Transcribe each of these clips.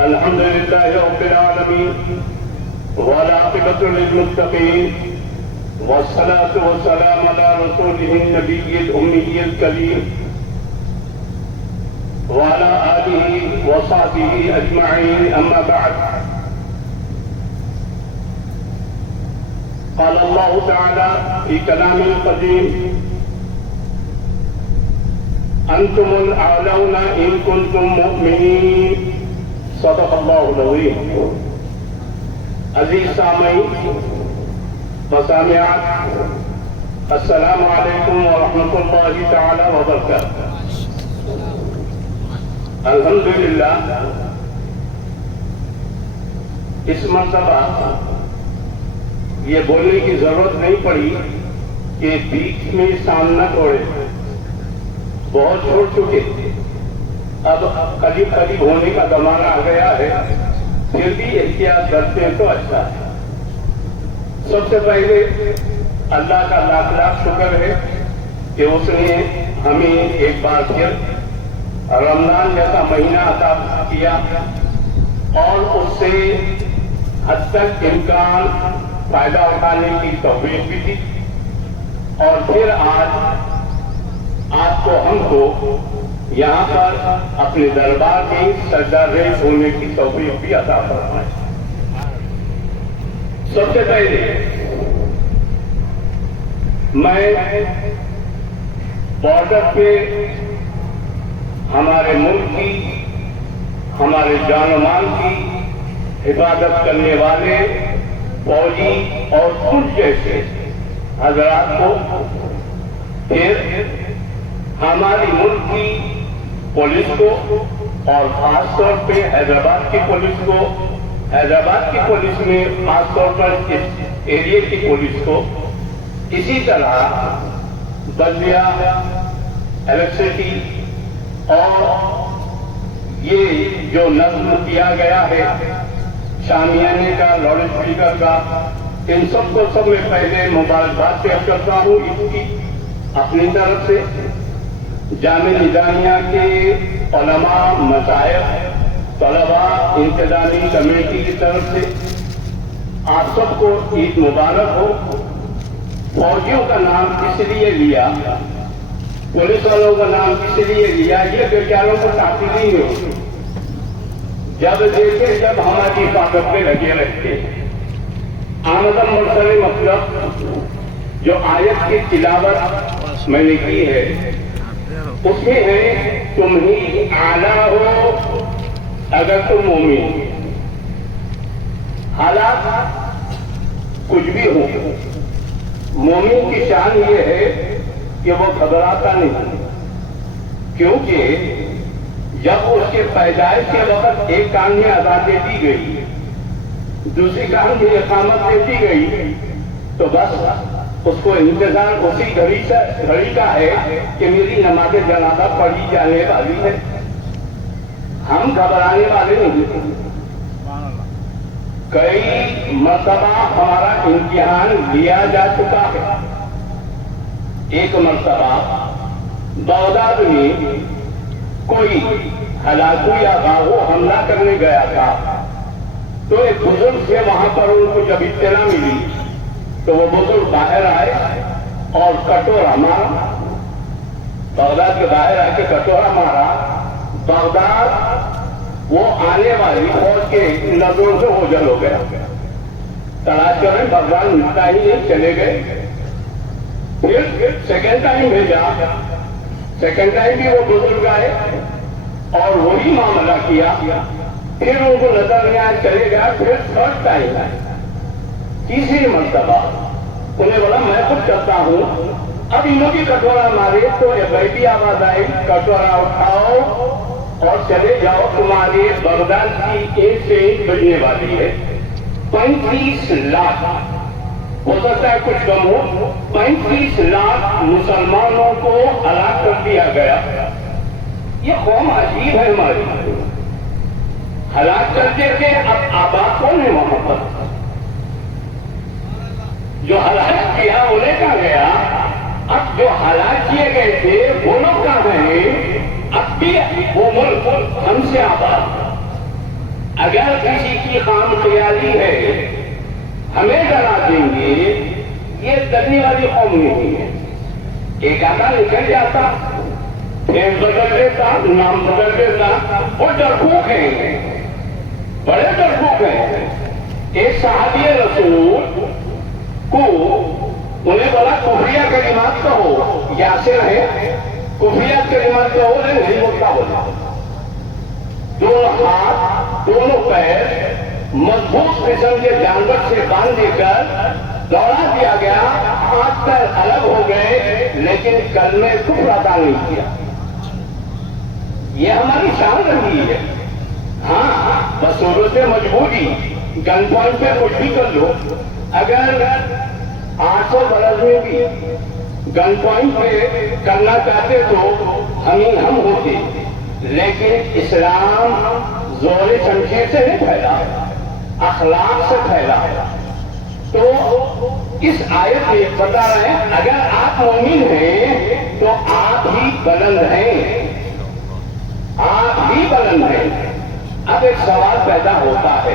الحمد لله رب العالمين والعاقبة للمتقين والصلاة والسلام على رسوله النبي الأمي الكريم وعلى آله وصحبه أجمعين. أما بعد، قال الله تعالى في كلامه القديم: أنتم الأعلون إن كنتم مؤمنين. صدق الله العظيم. عزیز سامعین مسامعات، السلام علیکم ورحمۃ اللہ تعالی وبرکاتہ. الحمدللہ اس مرتبہ یہ بولنے کی ضرورت نہیں پڑی کہ بیچ میں سامنا چھوڑے، بہت چھوڑ چکے، اب قریب قریب ہونے کا زمانہ آ گیا ہے، پھر بھی احتیاط کرتے ہیں تو اچھا ہے. سب سے پہلے اللہ کا لاکھ لاکھ شکر ہے کہ اس نے ہمیں ایک بار پھر رمضان جیسا مہینہ عطا کیا اور اس سے حد تک امکان فائدہ اٹھانے کی توفیق بھی دی، اور پھر آج آپ کو ہم کو یہاں پر اپنے دربار میں سجدہ ریز ہونے کی توفیق بھی عطا فرمائے. سب سے پہلے میں بارڈر پہ ہمارے ملک کی، ہمارے جان و مال کی حفاظت کرنے والے فوجی اور کچھ جیسے حضرات کو، پھر ہماری ملک کی پولیس کو، اور خاص طور پہ حیدرآباد کی پولیس کو، حیدرآباد کی پولیس میں خاص طور پر اس ایریے کی پولیس کو، اسی طرح بلدیہ، الیکٹریسٹی اور یہ جو نظم کیا گیا ہے شامیانے کا، لاؤڈ اسپیکر کا، ان سب کو سب میں پہلے مبارکباد پیش کرتا ہوں اس کی اپنی طرف سے. جامعہ نظامیہ کے علماء، مشائخ، طلباء، انتظامی کمیٹی کی طرف سے آپ سب کو عید مبارک ہو. فوجیوں کا نام کس لیے لیا، پولیس والوں کا نام کس لیے لیا، یہ بیچاروں کو تعطیل نہیں ہو. جب دیکھے جب ہماری حفاظت میں لگے رہتے ہیں. آمدن مرسل مطلب جو آیت کی تلاوت میں نے کی ہے اس میں ہے تم ہی اعلیٰ ہو اگر تم مومن. حالات کچھ بھی ہو، مومن کی شان یہ ہے کہ وہ گھبراتا نہیں، کیونکہ جب اس کے پیدائش کے وقت ایک کان میں آزادی دی گئی، دوسری کان میں اقامت دے دی گئی، تو بس اس کو انتظار اسی گھڑی کا ہے کہ میری نماز جنازہ پڑھی جانے والی ہے. ہم گھبرانے والے نہیں. کئی مرتبہ ہمارا امتحان لیا جا چکا ہے. ایک مرتبہ بغداد میں کوئی ہلاکو یا باغو حملہ کرنے گیا تھا، تو ایک بزرگ سے وہاں پر ان کو جب اطلاع ملی تو وہ بزرگ باہر آئے اور کٹورا مارا. بغداد کے باہر آ کے کٹورا مارا. بغداد وہ آنے والی فوج کے نظروں سے اوجھل ہو گیا. تلاش کریں بغداد ملتا ہی نہیں، چلے گئے. پھر سیکنڈ ٹائم بھیجا، سیکنڈ ٹائم بھی وہ بزرگ آئے اور وہی معاملہ کیا. پھر ان کو نظر نہیں آئے، چلے گیا. پھر تھرڈ ٹائم آئے، تیسری مرتبہ انہیں بولا میں خود کرتا ہوں. اب انہوں کی کٹورا مارے تو غیبی آواز آئی کٹورا اٹھاؤ اور چلے جاؤ، تمہاری بغداد کی ایک سے ایک بجنے والی ہے. 35 لاکھ، ہو سکتا ہے کچھ کم ہو، 35 لاکھ مسلمانوں کو ہلاک کر دیا گیا. یہ قوم عجیب ہے ہماری. ہلاک کرتے تھے، اب آباد کون ہے وہاں پر؟ جو ہلاک کیا انہیں کہا گیا. اب جو ہلاک کیے گئے تھے وہ لوگ کہاں ہیں؟ اب بھی وہ ملک ہم سے آباد. اگر کسی کی خام خیالی ہے ہمیں ڈرا دیں گے، یہ ڈرنے والی قوم نہیں ہے۔ ایک آدھا نکل جاتا، پھر بدل دیتا، نام بدل دیتا، وہ ڈرپوک ہیں، بڑے ڈرپوک ہیں۔ ایک صحابی رسول کو انہیں بولا کفریہ کلمات کہو، یاسر ہے کفریہ کلمات کہو، نہیں بولتا ہوتا۔ دونوں ہاتھ دونوں پیر مضبوط قسم کے جانور سے باندھ دے کر دوڑا دیا گیا، ہاتھ پیر الگ ہو گئے لیکن کلمے کفر ادا نہیں کیا۔ یہ ہماری شان رہی ہے۔ ہاں بس صورت مجبوری، گن پوائنٹ پہ کچھ بھی کر لو۔ اگر 800 برس میں بھی گن پوائنٹ پہ کرنا چاہتے تو ہم ہوتے، لیکن اسلام زور شمشیر سے نہیں پھیلا، اخلاق سے پھیلا۔ تو اس آیت میں بتا رہے ہیں اگر آپ مومن ہیں تو آپ ہی بلند ہیں، آپ ہی بلند ہیں۔ اب ایک سوال پیدا ہوتا ہے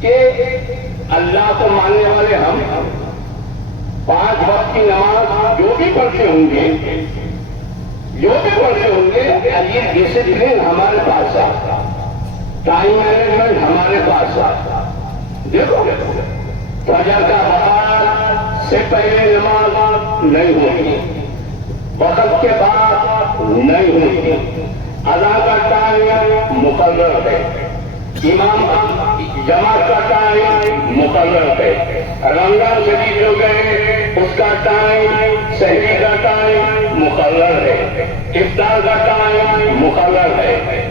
کہ اللہ کو ماننے والے ہم 5 وقت کی نماز جو بھی پڑھتے ہوں گے، یہ ڈسپلن ہمارے پاس آتا، ٹائم مینجمنٹ ہمارے پاس آتا۔ دیکھو فجر کا وقت سے پہلے نماز نہیں ہوتی، وقت کے بعد نہیں ہوتی، اذان کا ٹائم مقرر ہے، امام جماعت کا ٹائم مقرر ہے، رمضان شریف جو گئے اس کا ٹائم، سحری کا ٹائم مقرر ہے، افطار کا ٹائم مقرر ہے۔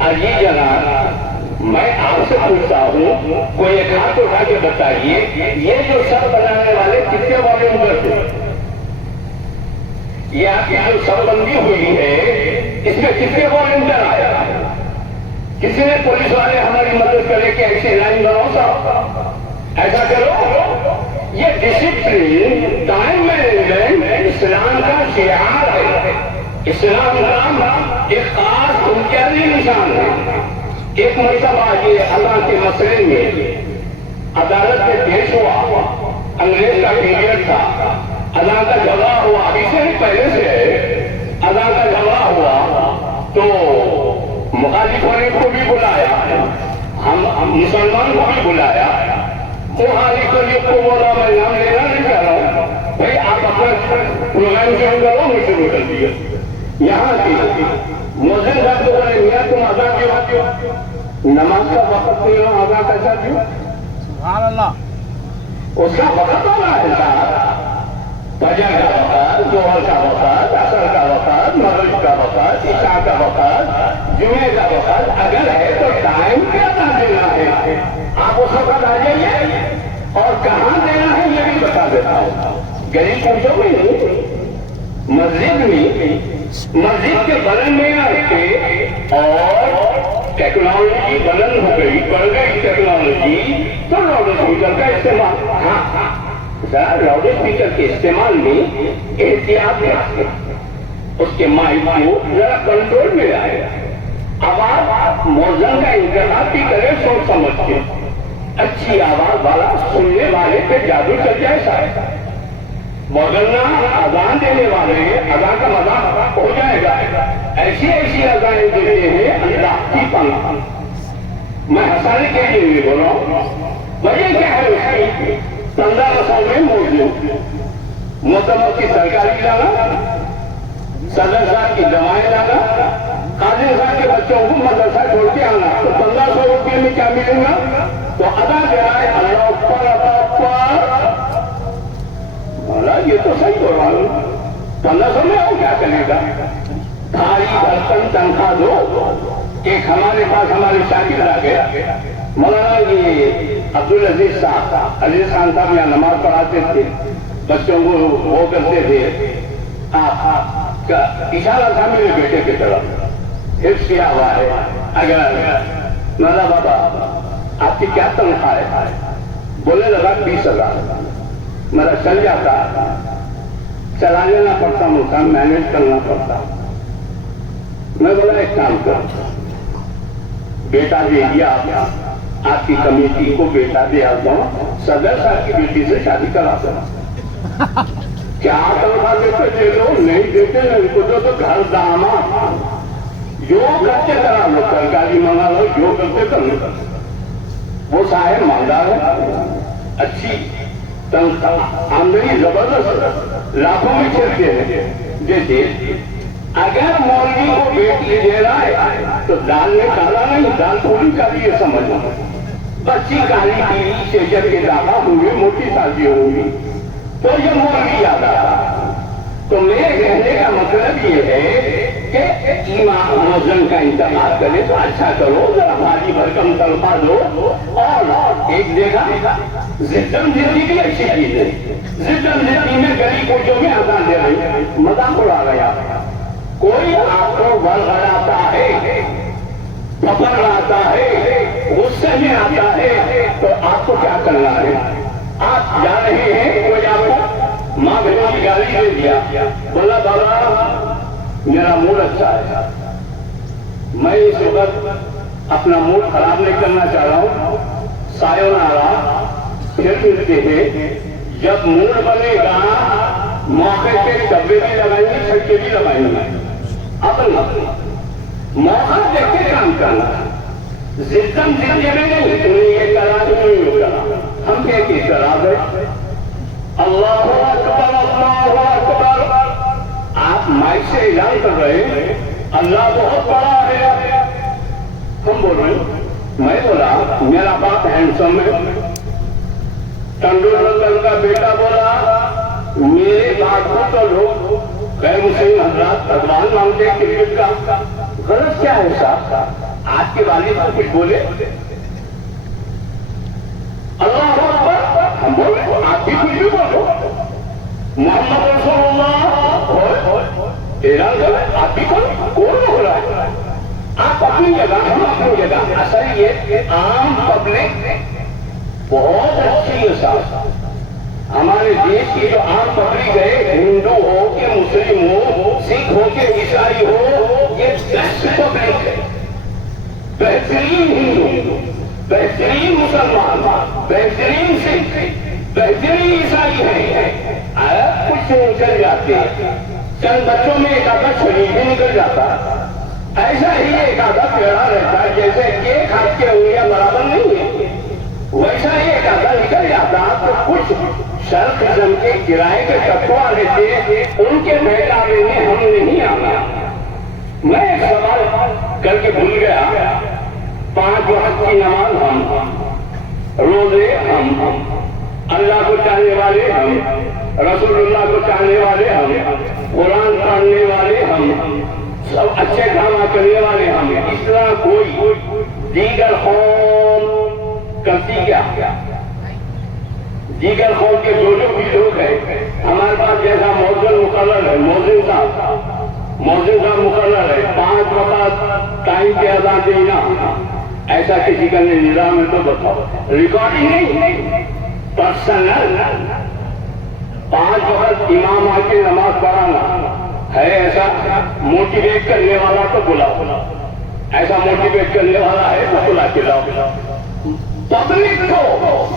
علی جناب میں آپ سے پوچھتا ہوں، کوئی ایک ہاتھ اٹھا کے بتائیے یہ جو سب بنانے والے کتنے والے عمر تھے؟ یہ آپ کی جو سب بندی ہوئی ہے اس میں کتنے والنٹر آیا؟ کسی نے پولیس والے ہماری مدد کرے کہ ایسی لائن بناؤ صاحب، ایسا کرو۔ یہ ڈسپلن، ٹائم مینجمنٹ اسلام کا شعار ہے، اسلام کا ایک خاص امتیازی نشان ہے۔ ایک مرتبہ یہ اللہ کے مسئلے میں عدالت میں پیش ہوا، انگریز کا پیریڈ تھا، اللہ کا جھگڑا ہوا، ابھی سے ہی پہلے سے ہے، اللہ کا جھگڑا ہوا تو مخالف ہونے کو بھی بلایا، ہم مسلمان کو بھی بلایا۔ مخالف کو بولا میں نام لینا نہیں چاہ رہا ہوں، بھائی آپ اپنا پروگرام شروع کرو، میں شروع کر دیا۔ یہاں کی مؤذن صاحب کو بولے میاں تم اذان کیوں آتے ہو؟ نماز کا وقت نہیں ہو، اذان کیسا کیوں؟ سبحان اللہ، اس کا وقت ہونا ہے صاحب، فجر کا وقت، ظہر کا وقت، عصر کا وقت، مغرب کا وقت، عشاء کا وقت، جمعے کا وقت اگر ہے تو ٹائم کیا نہ دینا ہے، آپ اس وقت آ جائیے اور کہاں دینا ہے یہ بھی بتا دیتا ہوں۔ غریب پوچھو گے نہیں، مسجد کے بلند میں آ کے اور ٹیکنالوجی بلند ہو گئی، بڑھ گئی ٹیکنالوجی، تو لاؤڈ اسپیکر کا استعمال، ہاں لاؤڈ اسپیکر کے استعمال میں احتیاط ہے، اس کے مائک کو ذرا کنٹرول میں آئے، آواز مؤذن کا انتخاب بھی کرے سوچ سمجھ کے، اچھی آواز والا سننے والے پہ جادو چل جائے شاید، وغیرہ اذان دینے والے اذان کا مذاق ہو جائے گا، ایسی اذانیں دیتے ہیں اللہ کی پناہ۔ میں ہنسانے کے لیے نہیں بول رہا ہوں، وجہ کیا ہے اس کی؟ 15 رسول میں موجود محتمل کی سرکاری لانا، صدر صاحب کی دعائیں لانا، قاضی صاحب کے بچوں کو مدرسہ چھوڑ کے آنا، تو 1500 روپئے میں کیا ملے گا؟ تو ادا کیا ہے اللہ اکبر، اللہ اکبر، یہ تو صحیح ہو رہا ہوں، 1500 میں وہ کیا کرے گا؟ تھالی برتن تنخواہ دو۔ ایک ہمارے پاس ہمارے شاگرد آ گیا، مولانا یہ عبدالعزیز صاحب، عزیز خان صاحب یہاں نماز پڑھاتے تھے، بچوں کو وہ کرتے تھے، اشارہ تھا میرے بیٹے کی طرف، حفظ کیا ہوا ہے، اگر مولانا بابا آپ کی کیا تنخواہ ہے؟ بولے لگا 20,000، میرا چل جاتا، چلا لینا پڑتا، مجھے مینج کرنا پڑتا۔ میں بولا ایک کام کر، بیٹا دے دیا آپ کی کمیٹی کو بیٹا دے آتا ہوں، صدر صاحب کی بیٹی سے شادی کراتا ہوں، کیا تنخواہ دیتے دے دو، نہیں دیتے نہیں کو دو تو گھر داماد جو کرتے کرا لو، سرکاری منگا لو، جو کرتے کر لو، وہ صاحب مالدار ہے، اچھی تنخواہ آمدنی زبردست لاکھوں میں چلتے ہیں دیتے۔ اگر مولوی کو بیٹی دے رہا ہے تو دال میں کالا نہیں، دال تھوڑی کالی ہے سمجھنا، بچی کالی پیلی شیشر کے داغا ہوں گے، موٹی سازی ہوں گی تو یہ مولوی یاد آتا۔ تو میرے کہنے کا مطلب یہ ہے کہ امام موزن کا انتخاب کرے تو اچھا کرو، ذرا بھاری بھرکم تنخواہ دو، اور ایک دیکھا زدم زدی بھی اچھی چیز ہے، زدم زدی میں گلی کوچوں میں اذان دے رہی، مذاق اڑا گیا، کوئی آپ کو ورغلاتا ہے، پکڑاتا ہے، غصے میں آتا ہے تو آپ کو کیا کرنا ہے؟ آپ جا رہے ہیں، کوئی آپ کو ماں بہنوں کی گالی دے دیا، بولا بابا میرا موڈ اچھا ہے، میں اس وقت اپنا موڈ خراب نہیں کرنا چاہ رہا ہوں، سایونارا، پھر ملتے ہیں، جب موڈ بنے گا موقع کے ڈبے بھی لگائیں گے، چھکے بھی لگائیں گے، اپنا موقع دیکھ کے کام کرنا، زدم زندگی میں نہیں، تم نے یہ کرا تم نے یہ کرا، ہم کے شراب ہے، اللہ اکبر اللہ اکبر، آپ مائک سے اعلان کر رہے ہیں اللہ بہت بڑا ہے، ہم بول رہے ہیں، میں بولا میرا باپ ہینڈسم ہے، ٹنڈولکر کا بیٹا بولا میرے باپ کو تو لوگ غیر مسلم حضرات بھگوان مانگتے کرکٹ کا، غلط کیا ہے صاحب؟ آپ کے والد کو کچھ بولے اللہ اکبر، ہم بولے آپ بھی کچھ بھی بولو، محمد رسول اللہ اعلان کریں، آپ بھی کرو، کون ہو رہا ہے؟ آپ اپنی جگہ، ہم اپنی جگہ، اصل یہ عام پبلک بہت اچھی ہے صاحب، ہمارے دیش کی جو عام پبلک ہے، ہندو ہو کہ مسلم ہو، سکھ ہو کہ عیسائی ہو، یہ بیسٹ پبلک ہے، بہترین ہندو، بہترین مسلمان، بہترین سکھ، بہترین عیسائی ہیں، کچھ سے نکل جاتے ہیں، چند بچوں میں ایک آدھا شریف بھی نکل جاتا، ایسا ہی ایک آدھا پیڑا رہتا ہے، جیسے ایک ہاتھ کے انگلیاں برابر نہیں ہے، ویسا ہی ایک آدھا نکل جاتا، تو کچھ شرق قسم کے کرائے کے ٹکوا لیتے، ان کے بہکاوے میں ہم نہیں آنا۔ میں ایک سوال کر کے بھول گیا، 5 وقت کی نماز ہم، روزے ہم، اللہ کو چاہنے والے ہم، رسول اللہ کو چاہنے والے ہم، قرآن پڑھنے والے ہم، سب اچھے کام کرنے والے ہم، اس طرح کوئی دیگر قوم کرتی کیا؟ دیگر قوم کے جو بھی لوگ ہیں، ہمارے پاس جیسا موزن مقرر ہے، موزن صاحب مقرر ہے، 5 وقت ٹائم کے اذان دینا، ایسا کسی کا نظام ہے تو بتاؤ، ریکارڈنگ نہیں، پرسنل، 5 وقت امام آ کے نماز پڑھانا ہے، ایسا موٹیویٹ کرنے والا تو بلاؤ، ایسا موٹیویٹ کرنے والا ہے تو بلا کے لاؤ، پبلک کو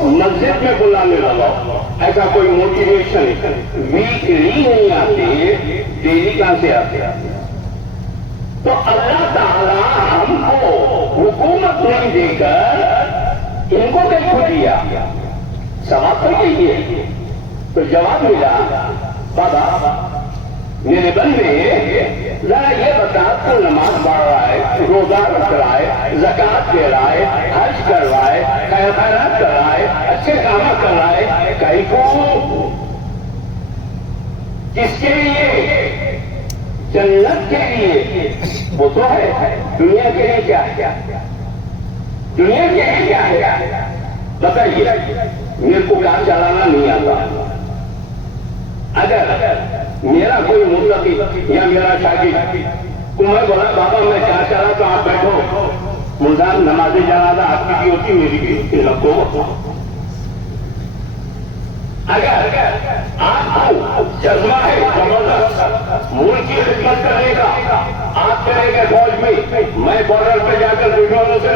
مسجد میں بلانے لگاؤ، ایسا کوئی موٹیویشن ویکلی نہیں آتی، ڈیلی کہاں سے آتے؟ تو اللہ تعالیٰ ہم کو حکومت نہیں دے کر ان کو کہیں کو دیا، سواب تو یہی ہے، تو جواب ملا بابا میرے بندے ذرا یہ بتا تو نماز پڑھ رہا ہے، روزہ رکھ رہا ہے، زکات دے رہا ہے، حج کر رہا ہے، خیر خیرات کر رہا ہے، اچھے کام کر رہا ہے، کہیں کو کس کے لیے؟ جنت کے لیے، وہ تو ہے، دنیا کے لیے کیا ہے؟ دنیا کے لیے کیا ہے بتائیے؟ میرے کو کام چلانا نہیں آتا، اگر میرا کوئی متقی یا میرا شاگرد تو میں بولا بابا میں کیا چلا تو آپ بیٹھو، ملزام نمازی جنازہ آپ کی بھی ہوتی میری بھی رکھو، اگر آپ کو جذبہ ہے زبردست ملک کی خدمت کرنے کا، آپ کریں گے فوج میں، میں بارڈر پہ جا کر دشمنوں سے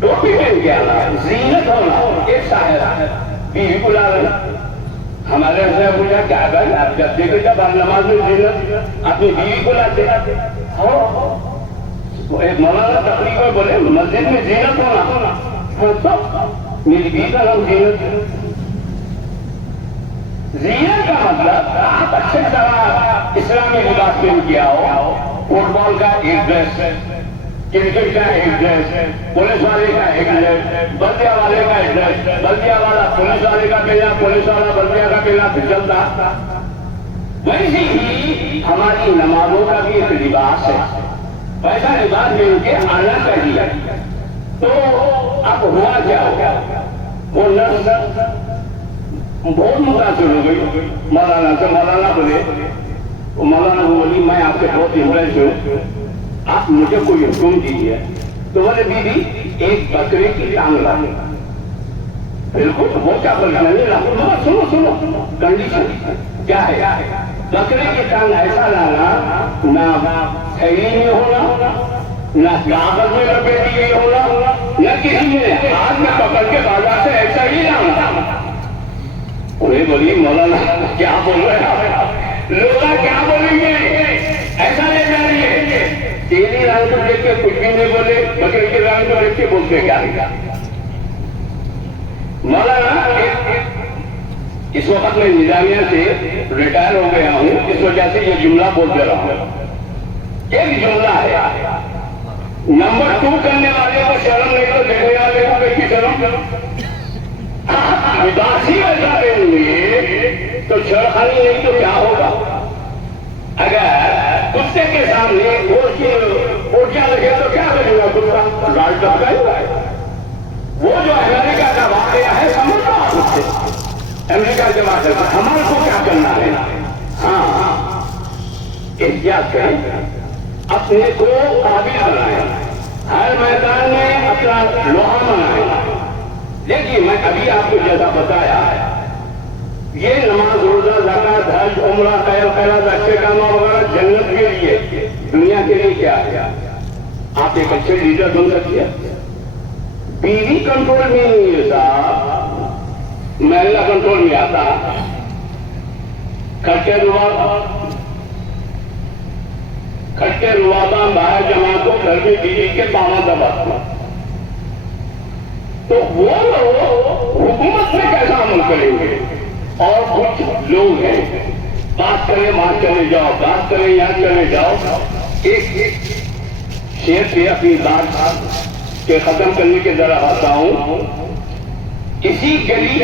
ٹوپی پہن کے آنا، زینت ہونا. ایک شاعر بیوی بلا رہے، ہمارے سے پوچھا کیا کر آپ جب دیکھو جب آپ نماز میں زینت اپنی بیوی کو لاتے ایک مولانا تقریب میں بولے مسجد میں زینت ہونا، تو میری بیوی کا نام زینت. زینت کا مطلب آپ اچھے طرح اسلامی لباس پہن کیا ہو، فٹ بال کا ایک ڈریس، کرکٹ کا ایک ڈریس، پولیس والے کا ایک ڈریس، بلدیا والے کا ایک ڈریس، بلدیا والا پولیس والے کا پہنا، پولیس والا بلدیا کا پہنا پھر چلتا. ویسے ہی ہماری نمازوں کا بھی ایک لباس ہے، ویسا لباس پہن کے آنا چاہیے. تو اب ہوا کیا ہو، وہ نرس بہت متاثر ہو گئی مولانا سے. مولانا بولے، مولانا بولی میں آپ سے بہت امپریس ہوں، آپ مجھے کوئی حکم دیجیے. تو بولے بیوی ایک بکرے کی ٹانگ لانے. بالکل وہ کیا بولے، سنو سنو کنڈیشن کیا ہے. بکرے کی ٹانگ ایسا لانا نہ تھیلی میں ہونا، نہ کاغذ میں لپیٹی گئی ہونا، نہ کسی نے ہاتھ میں پکڑ کے بازار سے ایسا ہی لانا. انہیں بولی مولانا کیا بول رہے ہیں، لوگ کیا بولیں گے، ایسا لے جا رہی ہے. تیری رنگ کو دیکھ کے کچھ بھی نہیں بولے، بکرے کے رنگ کو دیکھ کے بولتے کیا. مولانا اس وقت میں نظامیہ سے ریٹائر ہو گیا ہوں، اس وجہ سے یہ جملہ بولتے رہا ہوں. ایک جملہ ہے، نمبر 2 کرنے والے کو شرم نہیں تو دیکھنے والے کو بیٹھی شرم. اداسی ایسا پہن لیے تو چھڑخانی نہیں تو کیا ہوگا. اگر کتے کے سامنے پوٹیاں لگے تو کیا کرے گا کتا، گاڑ ٹپکائے گا. وہ جو امریکہ کا واقعہ ہے سمجھ رہا آپ اس سے، امریکہ کے واقعہ ہمارے کو کیا کرنا ہے. ہاں احتیاط کریں، اپنے کو قابل بنائیں، ہر میدان میں اپنا لوہا بنائیں. دیکھیے میں ابھی آپ کو جیسا بتایا یہ نماز روزہ زکات حج عمرہ خیرات اچھے کاموں وغیرہ جنت کے لیے، دنیا کے لیے کیا ہے. آپ ایک اچھے لیڈر بن سکتے ہیں. بیوی کنٹرول میں نہیں ہے صاحب، محلہ کنٹرول میں آتا. کھٹے روابہ باہر جماعت کو گھر میں بیوی کے پاؤں دباتا. تو وہ حکومت میں کیسا عمل کریں گے. اور کچھ لوگ ہیں بات کریں وہاں چلے جاؤ، بات کریں یہاں چلے جاؤ. ایک شیر سے اپنی بات کے ختم کرنے کے ذرا آتا ہوں. اسی گلی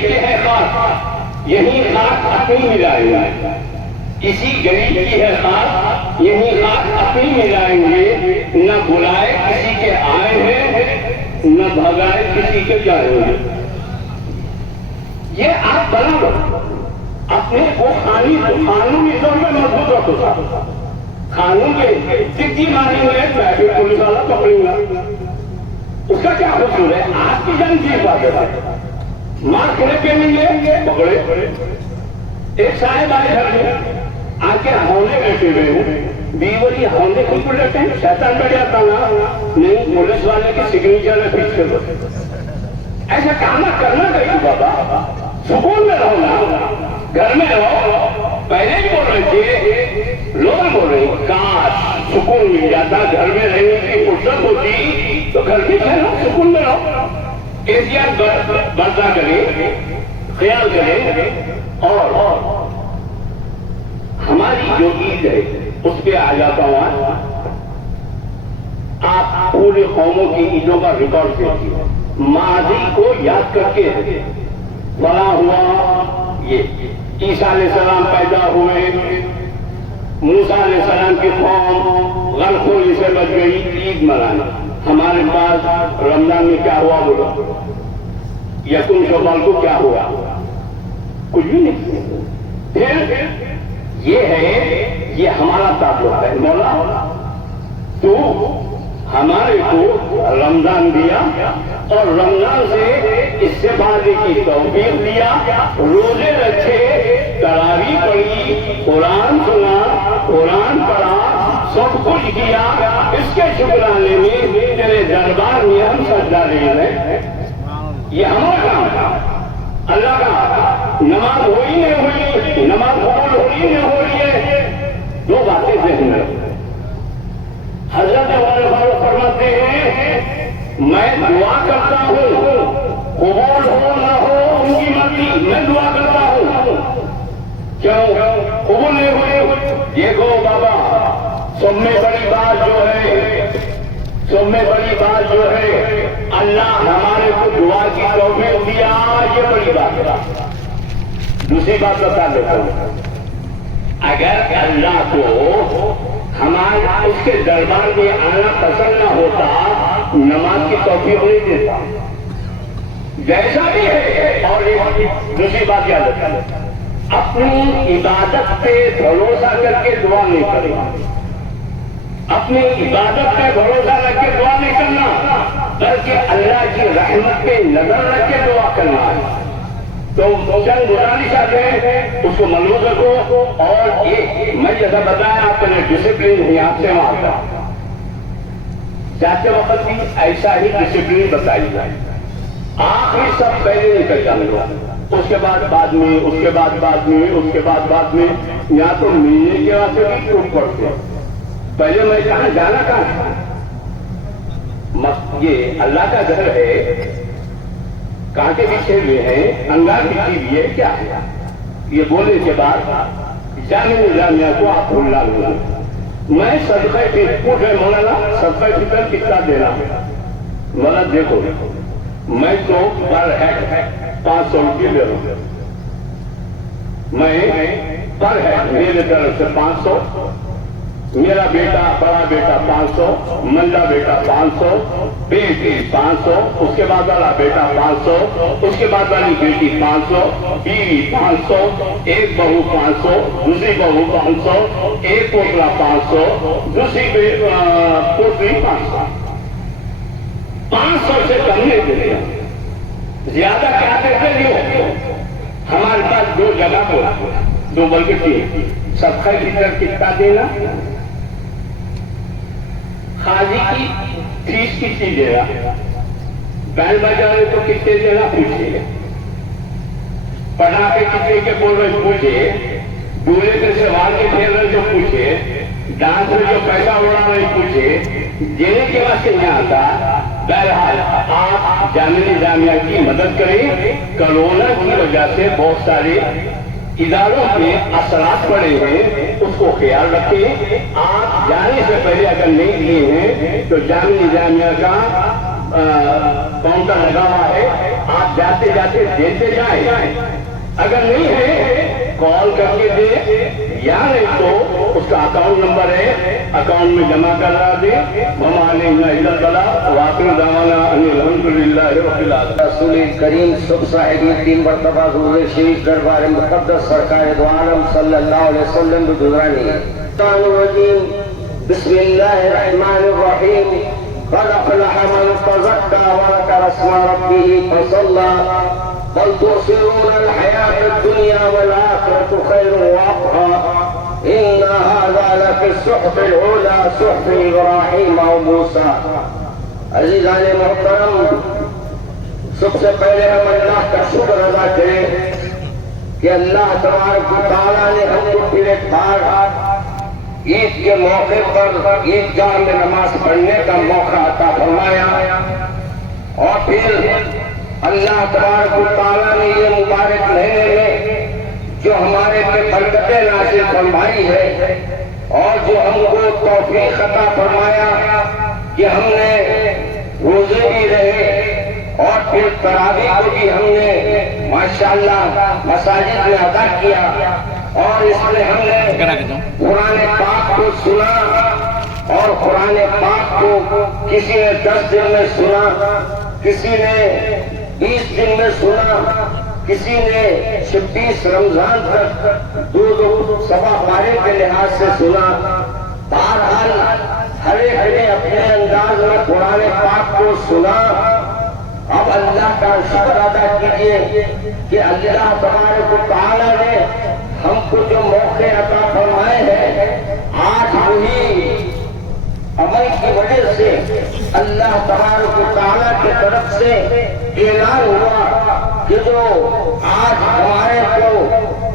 کے ہے خاک، یہی خاک اپنی ملائیں گے. اسی گلی کی ہے خاک، یہی خاک اپنی ملائیں گے. نہ بلائے کسی کے آئے ہیں، نہ بھگائے کسی کے جائیں گے. یہ آپ بنا لو، اپنے کو قانونی طور پہ مضبوط رکھو. قانون کے جتنی ماریں گے ٹریفک پولیس والا پکڑیں گا، اس کا کیا حصول ہے. آپ کی جان کی حفاظت ہے. مار کھڑے پہ نہیں لیں پکڑے. ایک صاحب آئے گھر میں آ کے ہونے بیٹھے ہوئے ہوں، بیوی ہونے خود کو لیتے ہیں. شیطان بیٹھ جاتا نا، نہیں پولیس والے کی سگنیچر ہے پیچھے. ایسا کام کرنا چاہیے بابا. سکون میں رہو نا، گھر میں رہو. پہلے بھی بول رہے تھے، لوگ بول رہے کاش سکون مل جاتا، گھر میں رہنے کی فرصت ہوتی تو گھر میں رہو، سکون میں رہو. احتیاط برتا کریں، خیال کریں. اور ہماری جو عید ہے اس پہ آ جاتا ہوں. آپ پورے قوموں کی عیدوں کا ریکارڈ دیکھیے، ماضی کو یاد کر کے فلاں ہوا، یہ عیسیٰ علیہ السلام پیدا ہوئے، موسیٰ علیہ السلام کی قوم غرقوری سے بچ گئی، عید منانا. ہمارے پاس رمضان میں کیا ہوا بولو، یکم شوال کو کیا ہوا، کچھ بھی نہیں. پھر یہ ہے، یہ ہمارا تعلق ہے. مولا تو ہمارے کو رمضان دیا اور رمضان سے استفادے کی توفیق دیا. روزے رکھے، تراویح پڑھی، قرآن سنا، قرآن پڑھا، سب کچھ کیا، اس کے شکرانے میں تیرے دربار میں ہم سجدہ دے رہے ہیں. یہ ہمارا کام تھا. اللہ کا نماز ہو ہی نہیں ہوئی، نماز قبول ہو ہی نہیں ہو رہی ہے. دو باتیں ذہن میں رکھو. حضرت عمر فرماتے ہیں میں دعا کرتا ہوں، قبول ہو نہ ہو ان کی مرضی، میں دعا کرتا ہوں. کیوں قبول نہیں ہوئے؟ دیکھو بابا، سب میں بڑی بات جو ہے، سب میں بڑی بات جو ہے اللہ ہمارے کو دعا کی توفیق دیا، یہ بڑی بات ہے. دوسری بات بتا دیتا ہوں، اگر اللہ کو ہمارا اس کے دربار میں آنا پسند نہ ہوتا، نماز کی توفیق نہیں دیتا. جیسا بھی ہے. اور دوسری بات یاد رکھنا، اپنی عبادت پہ بھروسہ کر کے دعا نہیں کرنا. اپنی عبادت پہ بھروسہ رکھ کے دعا نہیں کرنا، بلکہ اللہ کی رحمت پہ نظر رکھ کے دعا کرنا ہے. تو چند گزارشات ہیں، اس کو ملحوظ رکھو. اور یہ میں جیسا بتایا آپ نے ڈسپلن یہاں سے وہاں کا جاتے وقت بھی ایسا ہی ڈسپلن بتائی جائے. آخری سب پہلے نکل جانا، اس کے بعد میں، اس کے بعد میں، اس کے بعد میں. یا تو ملنے کے واسطے بھی ٹوٹ پڑتے. پہلے میں کہاں جانا کہاں؟ یہ اللہ کا گھر ہے، کانٹے بچھے ہوئے ہیں، انگار بچھی ہوئی ہے. کیا ہے یہ بولنے کے بعد جامعہ کو آپ بھولنا لوں. میں صدقہ پوچھ رہے مولانا صدقہ فطر کتنا دینا؟ مولانا دیکھو میں تو پر ہیڈ 500 روپئے دے رہا ہوں. میں پر ہیڈ میرے طرف سے 500، میرا بیٹا بڑا بیٹا 500، منڈا بیٹا 500، بیٹی 500، اس کے بعد والا بیٹا 500، اس کے بعد والی بیٹی 500، بیوی 500، ایک بہو 500، دوسری بہو 500، ایک پوتلا 500، دوسری پوتری 500. 500 سے کم نہیں دیتے، زیادہ کیا دیتے نہیں. ہمارے پاس دو جگہ کو، دو بلکہ تین. صدقہ فطر کتنا دینا؟ خاجی کی فیس کتنی دینا؟ بینڈ بجانے کو کتنے دینا پوچھیے. پڑھا کے کتنے کے بول رہے پوچھے. دولے کے سوال کے پھیر رہے جو پوچھے. ڈانس میں جو پیسہ اڑا رہے پوچھے. دینے کے واسطے نہیں آتا. بہرحال آپ جامعہ نظامیہ کی مدد کریں. کرونا کی وجہ سے بہت سارے اداروں میں اثرات پڑے ہیں، اس کو خیال رکھیں. آپ جانے سے پہلے اگر نہیں دیے ہیں تو جامعہ نظامیہ کا کاؤنٹر لگا ہوا ہے، آپ جاتے جاتے دیتے جائیں. اگر نہیں ہے کال کر کے دیں، یا نہیں تو اس کا اکاؤنٹ نمبر ہے، اکاؤنٹ میں جمع کرا دیں. رسول کریم سب صاحبی 3 مرتبہ حضور شریف دربار مقدس سرکار دو عالم صلی اللہ علیہ وسلم گزرانی. بسم اللہ الرحمن الرحیم. قد افلح من تزکى وذكر اسم ربه فصلى بل تؤثرون الحياة الدنيا والآخرة خير وأبقى إن هذا لفي الصحف الأولى صحف إبراهيم وموسى. عزیزان محترم، سب سے پہلے ہم اللہ کا شکر ادا کریں کہ اللہ تبارک و تعالیٰ نے ہم کو پھر ایک بار عید کے موقع پر عیدگاہ میں نماز پڑھنے کا موقع عطا فرمایا. اور پھر اللہ تبارک و تعالیٰ نے یہ مبارک مہینے میں جو ہمارے پہ برکتیں نازل فرمائی ہے اور جو ہم کو توفیق عطا فرمایا کہ ہم نے روزے بھی رہے اور پھر تراویح کو بھی ہم نے ماشاءاللہ مساجد میں ادا کیا. اور اس میں ہم نے قرآن پاک کو سنا، اور قرآن پاک کو کسی نے 10 دن میں سنا، کسی نے 20 دن میں سنا، کسی نے 26 رمضان تک 2 سوا پارے کے لحاظ سے سنا. بہرحال ہر ایک نے اپنے انداز میں قرآن پاک کو سنا. اب اللہ کا شکر ادا کیجئے کہ اللہ تبارک و تعالیٰ نے ہم کو جو موقع عطا فرمائے ہیں، آج وہی کی وجہ سے اللہ تبارک و تعالیٰ کی طرف سے اعلان ہوا کہ جو آج ہمارے کو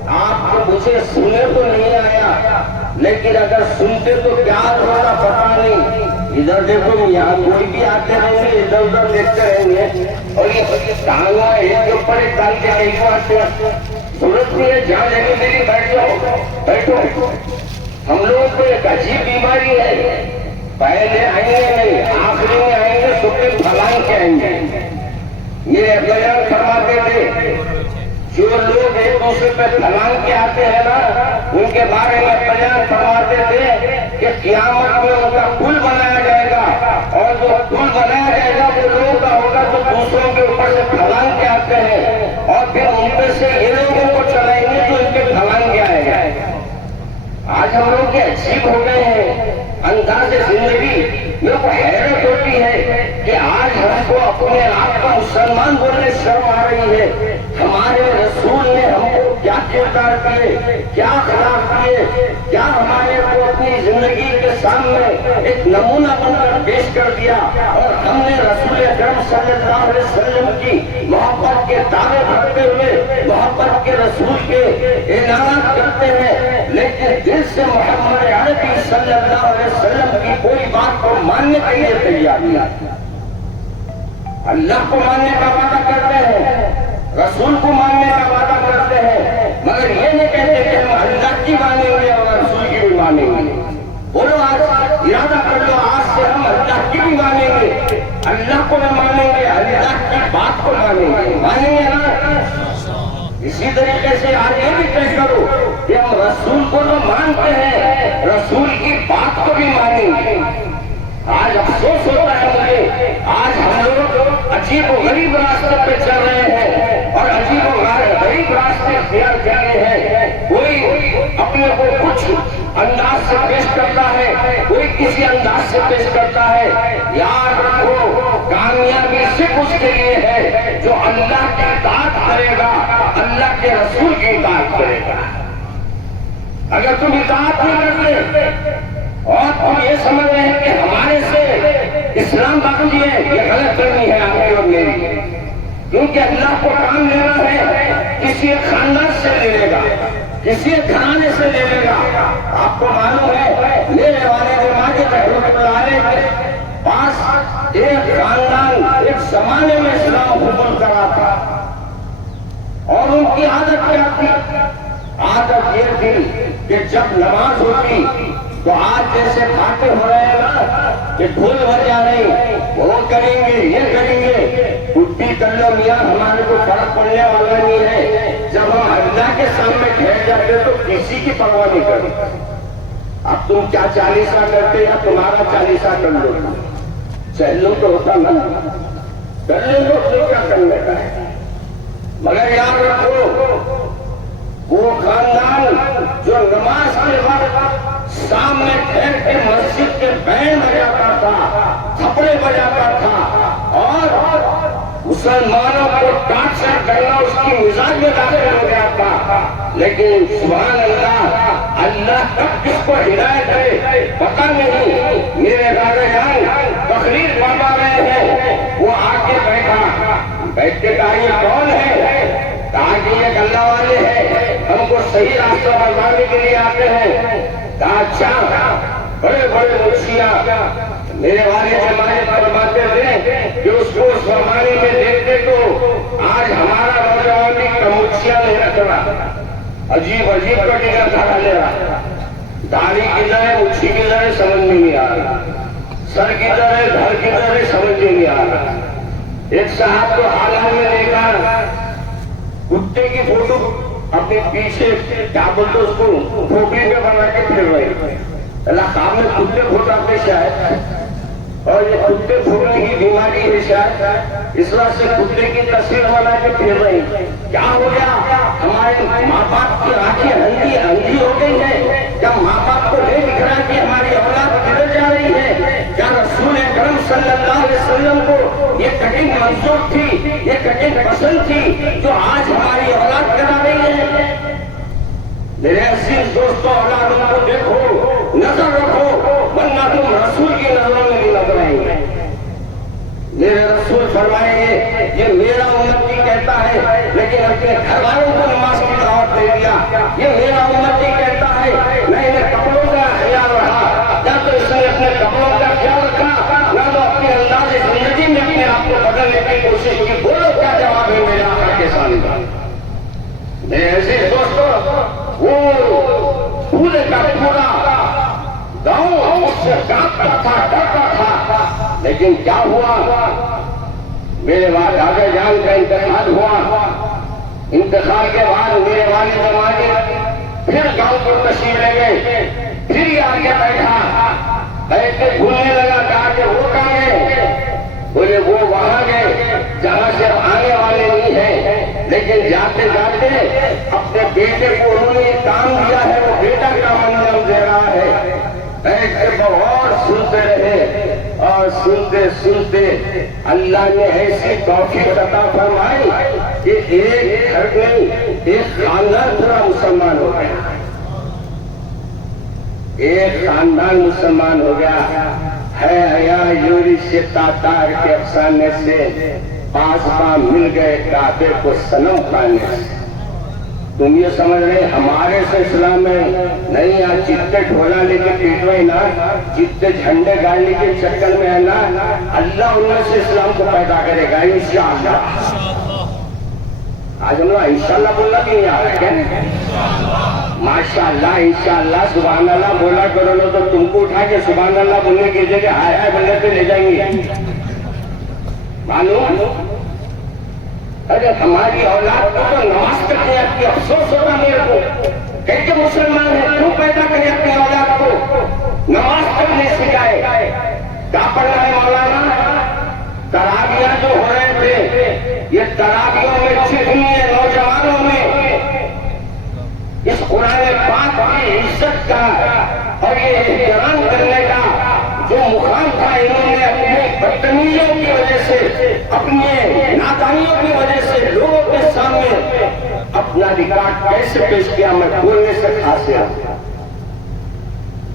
آپ کو مجھے سننے تو نہیں آیا، لیکن اگر سنتے تو کیا ہوگا پتا نہیں۔ ادھر دیکھو یہاں کوئی بھی آتے رہیں گے، ادھر ادھر دیکھتے رہیں گے، اور یہ ٹانگا ایک کے اوپر ایک ڈال کے کہیں کو آتے ہیں، ضرورت نہیں ہے جہاں جگہ میری بیٹھ جاؤ، بیٹھو۔ ہم لوگوں کو ایک عجیب بیماری ہے، پہلے آئیں گے نہیں، آخری میں آئیں گے، سب کے پھلان کے آئیں گے۔ یہ بیان فرماتے تھے جو لوگ ایک دوسرے پہ پھلان کے آتے ہیں نا، ان کے بارے میں بیان فرماتے تھے کہ قیامت میں ان کا پل بنایا جائے گا، اور جو پل بنایا جائے گا وہ لوگوں کا ہوگا جو دوسروں کے اوپر سے پھلان کے آتے ہیں، اور پھر ان پہ سے یہ لوگوں کو چلائیں گے جو ان کے پھلان کے آئے گا۔ آج ہم لوگ کے عجیب ہو گئے ہیں انداز زندگی۔ میرے کو حیرت ہوتی ہے کہ آج ہم کو اپنے آپ کو مسلمان بولنے شرم آ رہی ہے۔ ہمارے رسول نے ہم کو کیا کردار کیے، کیا اخلاق کیے، کیا ہمارے کو اپنی زندگی کے سامنے ایک نمونہ بن کر پیش کر دیا، اور ہم نے رسول اکرم صلی اللہ علیہ وسلم کی محبت کے دعوے بھرتے ہوئے محبت کے رسول کے اعلانات کرتے ہیں، لیکن دل سے محمد عربی صلی اللہ علیہ وسلم کی کوئی بات کو ماننے کے لیے تیار نہیں۔ اللہ کو ماننے کا وعدہ کرتے ہیں، رسول کو ماننے کا وعدہ کرتے ہیں، مگر یہ نہیں کہتے کہ ہم اللہ کی مانیں گے اور رسول کی بھی مانیں گے۔ بولو آج ارادہ کر لو، آج سے ہم اللہ کی بھی مانیں گے، اللہ کو بھی مانیں گے، اللہ کی بات کو مانیں گے نا۔ اسی طریقے سے آج یہ بھی طے کرو کہ ہم رسول کو تو مانتے ہیں، رسول کی بات کو بھی مانیں گے۔ آج افسوس ہوتا ہے مجھے، آج ہم لوگ عجیب و غریب راستے پہ چل رہے ہیں، اور عجیب و غریب راستے اختیار کر رہے ہیں۔ کوئی اپنے کو کچھ انداز سے پیش کرتا ہے، کوئی کسی انداز سے پیش کرتا ہے۔ یاد رکھو کامیابی صرف اس کے لیے ہے جو اللہ کی اطاعت کرے گا، اللہ کے رسول کی اطاعت کرے گا۔ اگر تم اطاعت نہیں کرتے اور تم یہ سمجھ رہے ہیں کہ ہمارے سے اسلام باقی ہے، یہ غلط کرنی ہے آپ کی اور میری، کیونکہ اللہ کو کام لینا ہے کسی ایک خاندان سے لے لے گا، کسی ایک گھرانے سے لے لے گا۔ آپ کو معلوم ہے میرے والد ماجد رحمۃ اللہ علیہ کے پاس ایک خاندان ایک زمانے میں اسلام حکم کرا تھا، اور ان کی عادت کیا تھی؟ عادت یہ تھی کہ جب نماز ہوتی تو آج جیسے باتیں ہو رہے ہیں نا کہ ڈھول بجا نہیں، وہ کریں گے، یہ کریں گے، کٹی کر لو میاں، ہمارے کو فرق پڑنے والا نہیں ہے۔ جب ہم اللہ کے سامنے ٹھہر جاتے تو کسی کی پرواہ نہیں کرتے۔ اب تم کیا چالیسا کرتے یا تمہارا چالیسا کر لو، چلو تو ہوتا نا، کر لو تو کیا کرنے کا ہے۔ مگر یاد رکھو وہ خاندان جو نماز کے وقت سامنے ٹھہر کے مسجد کے بینڈ بجاتا تھا، تھپڑے بجاتا تھا، اور مسلمانوں کو ٹارچر کرنا اس کی مزاج میں داخل ہو گیا تھا، لیکن سبحان اللہ، اللہ کب کس کو ہدایت ہے پتہ نہیں۔ میرے دادا جان تقریر فرما رہے ہیں، وہ آ کے بیٹھ کے کہا یہ کون ہے؟ کہا کہ یہ اللہ والے ہیں، ہم کو صحیح راستہ بتانے کے لیے آتے ہیں۔ کہا اچھا، بڑے بڑے مچھیاں میرے والد ماجد فرماتے تھے کہ اس کو اس زمانے میں دیکھتے تو آج ہمارا نوجوان بھی کمچھیاں نہیں رکھ رہا، عجیب عجیب کٹی کا کھانا لے رہا، داڑھی کدھر ہے، مچھی کدھر ہے سمجھ میں نہیں آ رہا، سر کدھر ہے، گھر کدھر ہے سمجھ میں نہیں آ رہا۔ ایک صاحب کو حال میں دیکھا کتے کی فوٹو اپنے پیچھے کیا بولتے اس کو کھوپڑی میں بنا کے پھر رہے، اللہ کام میں کتے پھوٹا پہ شاید، اور یہ کتے پھوٹنے کی بیماری ہے شاید، اس وجہ سے کتے کی تصویر بنا کے پھر رہی۔ کیا ہو گیا؟ ہمارے ماں باپ کی آنکھیں اندھی ہو گئی ہے؟ کیا ماں باپ کو نہیں دکھ رہا کہ ہماری اولاد کدھر جا رہی ہے؟ کیا رسول اکرم صلی اللہ علیہ وسلم کو یہ کٹنگ منظور تھی، یہ کٹنگ پسند تھی جو آج ہماری اولاد کرا رہی ہے؟ میرے عزیز دوستوں، اولادوں کو دیکھو، نظر رکھو، ورنہ تم رسول کی نظروں میں فرمائے یہ میرا امتی کہتا ہے لیکن اپنے گھر والوں کو نماز کی دعوت دے دیا، یہ میرا امتی کہتا ہے میں نے کپڑوں کا خیال رکھا، یا تو اس نے اپنے کپڑوں کا خیال رکھا نہ تو اپنے انداز زندگی میں اپنے آپ کو بدلنے کی کوشش کی۔ بولو کیا جواب ہے میرے آقا کے سامنے؟ میرے عزیز دوستو، وہ پورے کا پورا گاؤں اس سے کانپتا تھا، ڈرتا تھا، لیکن کیا ہوا؟ میرے بعد آگے جان کا انتقال ہوا، انتقال کے بعد میرے والد زمانے پھر گاؤں کو تشریف لے گئے، پھر یہ آگے بیٹھا، بیٹھ کے بھولنے لگا، کہا کہ وہ کہاں گئے؟ بولے وہ وہاں گئے جہاں سے آنے والے نہیں ہیں، لیکن جاتے جاتے اپنے بیٹے کو انہوں نے یہ کام دیا ہے، وہ بیٹا کام انجام دے رہا ہے۔ بیٹھ کے بہت سنتے رہے اور سنتے سنتے اللہ نے ایسی توفیق عطا فرمائی کہ ایک گھر میں ایک خاندان پورا مسلمان ہو گیا، ایک خاندان مسلمان ہو گیا۔ ہے حیا یوری سے تاتار کے افسانے سے پاس پا مل گئے کعبے کو صنم خانے سے۔ تم یہ سمجھ رہے ہمارے سے اسلام میں نہیں، آج جتنے ڈھولا لے کے پیٹوئی نا، جتنے جھنڈے گاڑنے کے چکر میں ہے نا، اللہ ان میں سے اسلام کو پیدا کرے گا انشاءاللہ۔ آج ہم لوگ انشاءاللہ بولنا بھی نہیں آ رہا ہے کیا؟ ماشاءاللہ انشاءاللہ سبحان اللہ بولا کرو لو تو تم کو اٹھا کے سبحان اللہ بولنے کی جگہ ہائے ہائے بولنے پہ لے جائیں گے، معلوم؟ ارے ہماری اولاد کو تو نماز کرنے کی افسوس ہوتا میرے کو، کہتے مسلمان ہیں کیوں پیدا کرے اپنی اولاد کو نماز کرنے سکھائے؟ کیا پڑھنا ہے مولانا؟ تراویح جو ہو رہے تھے یہ تراویحوں میں چکنی ہے نوجوانوں میں اس قرآن پاک کی عزت کا اور یہ احترام کرنے کا جو مقام تھا، انہوں نے اپنی بدتمیزیوں کی وجہ سے، اپنے نادانیوں کی وجہ سے لوگوں کے سامنے اپنا ریکارڈ کیسے پیش کیا میں بولنے سے خاص ہوں۔